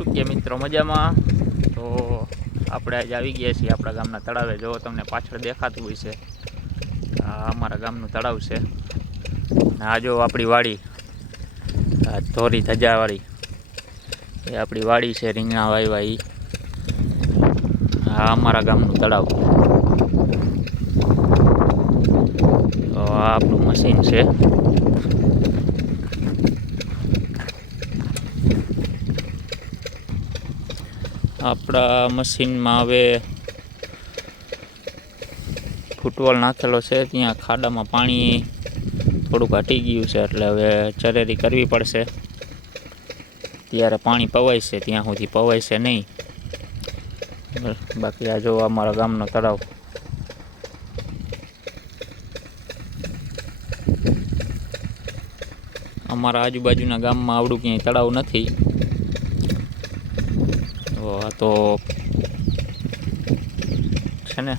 શું કે મિત્રો મજામાં? તો આપણે આજે આવી ગયા છીએ આપણા ગામના તળાવે. જો તમને પાછળ દેખાતું હોય છે આ અમારા ગામનું તળાવ છે. અને આ જો આપણી વાડી, આ ધોરી ધજાવાળી એ આપણી વાડી છે. રીંગણા વાવ્યા એ આ અમારા ગામનું તળાવ. તો આ આપણું મશીન છે. આપણા મશીનમાં હવે ફૂટબોલ નાખેલો છે. ત્યાં ખાડામાં પાણી થોડુંક ઘટી ગયું છે, એટલે હવે ચરેરી કરવી પડશે. ત્યારે પાણી પવાય છે, ત્યાં સુધી પવાય છે નહીં. બાકી આ જો અમારા ગામનો તળાવ. અમારા આજુબાજુના ગામમાં આવડું ક્યાંય તળાવ નથી. તો આ તો છે ને